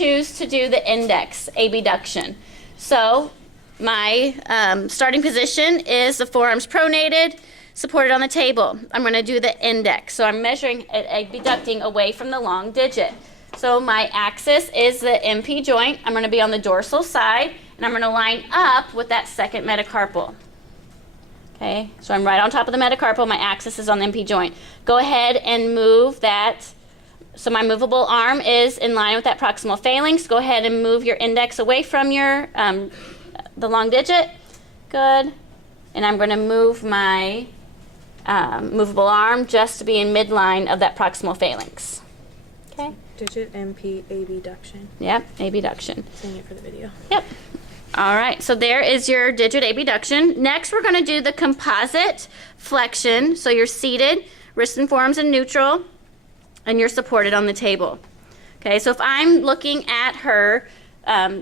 choose to do the index abduction. So my starting position is the forearms pronated, supported on the table. I'm going to do the index. So I'm measuring, abducting away from the long digit. So my axis is the MP joint. I'm going to be on the dorsal side, and I'm going to line up with that second metacarpal. Okay, so I'm right on top of the metacarpal. My axis is on the MP joint. Go ahead and move that. So my movable arm is in line with that proximal phalanx. Go ahead and move your index away from your the long digit. Good. And I'm going to move my movable arm just to be in midline of that proximal phalanx. Okay. Digit MP abduction. Yep, abduction. Saying it for the video. Yep. All right, so there is your digit abduction. Next, we're going to do the composite flexion. So you're seated, wrists and forearms in neutral, and you're supported on the table. Okay, so if I'm looking at her,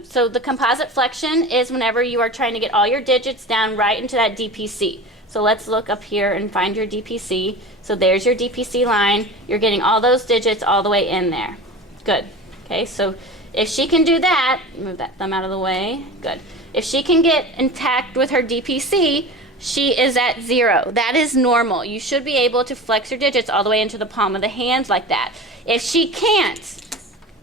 so the composite flexion is whenever you are trying to get all your digits down right into that DPC. So let's look up here and find your DPC. So there's your DPC line. You're getting all those digits all the way in there. Good. Okay, so if she can do that, move that thumb out of the way. Good. If she can get intact with her DPC, she is at 0. That is normal. You should be able to flex your digits all the way into the palm of the hand like that. If she can't,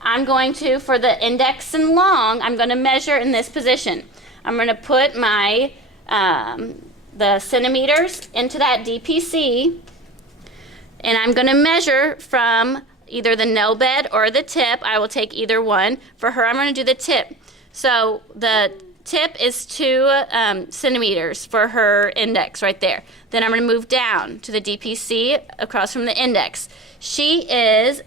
I'm going to, for the index and long, I'm going to measure in this position. I'm going to put my the centimeters into that DPC, and I'm going to measure from either the nail bed or the tip. I will take either one. For her, I'm going to do the tip. So the tip is 2 centimeters for her index right there. Then I'm going to move down to the DPC across from the index. She is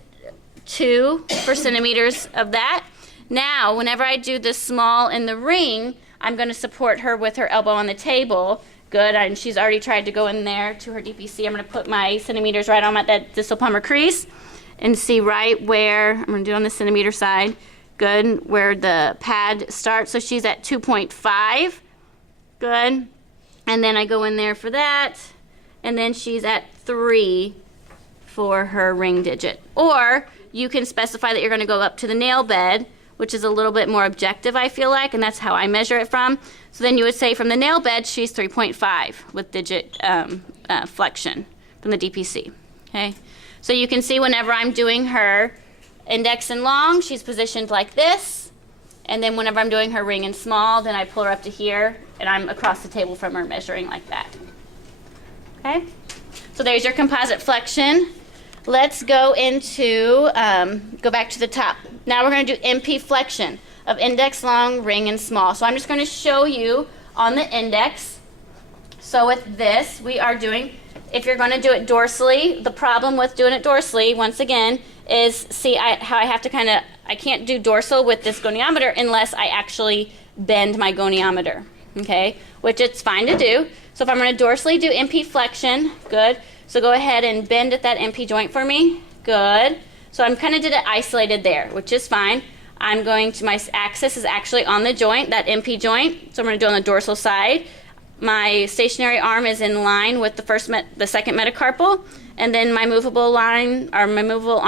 2 centimeters of that. Now, whenever I do the small in the ring, I'm going to support her with her elbow on the table. Good, and she's already tried to go in there to her DPC. I'm going to put my centimeters right on that distal palmar crease and see right where, I'm going to do it on the centimeter side, good, where the pad starts. So she's at 2.5, good. And then I go in there for that, and then she's at 3 for her ring digit. Or you can specify that you're going to go up to the nail bed, which is a little bit more objective, I feel like, and that's how I measure it from. So then you would say from the nail bed, she's 3.5 with digit flexion from the DPC, okay? So you can see whenever I'm doing her index and long, she's positioned like this, and then whenever I'm doing her ring and small, then I pull her up to here, and I'm across the table from her measuring like that, okay? So there's your composite flexion. Let's go into, go back to the top. Now we're going to do MP flexion of index, long, ring, and small. So I'm just going to show you on the index. So with this, we are doing, if you're going to do it dorsally, the problem with doing it dorsally, once again, is, see how I have to kind of, I can't do dorsal with this goniometer unless I actually bend my goniometer, okay? Which it's fine to do. So if I'm going to dorsally do MP flexion, good. So go ahead and bend at that MP joint for me. Good. So I'm kind of did it isolated there, which is fine. I'm going to, my axis is actually on the joint, that MP joint. So I'm going to do it on the dorsal side. My stationary arm is in line with the second metacarpal, and then my movable line, or my movable arm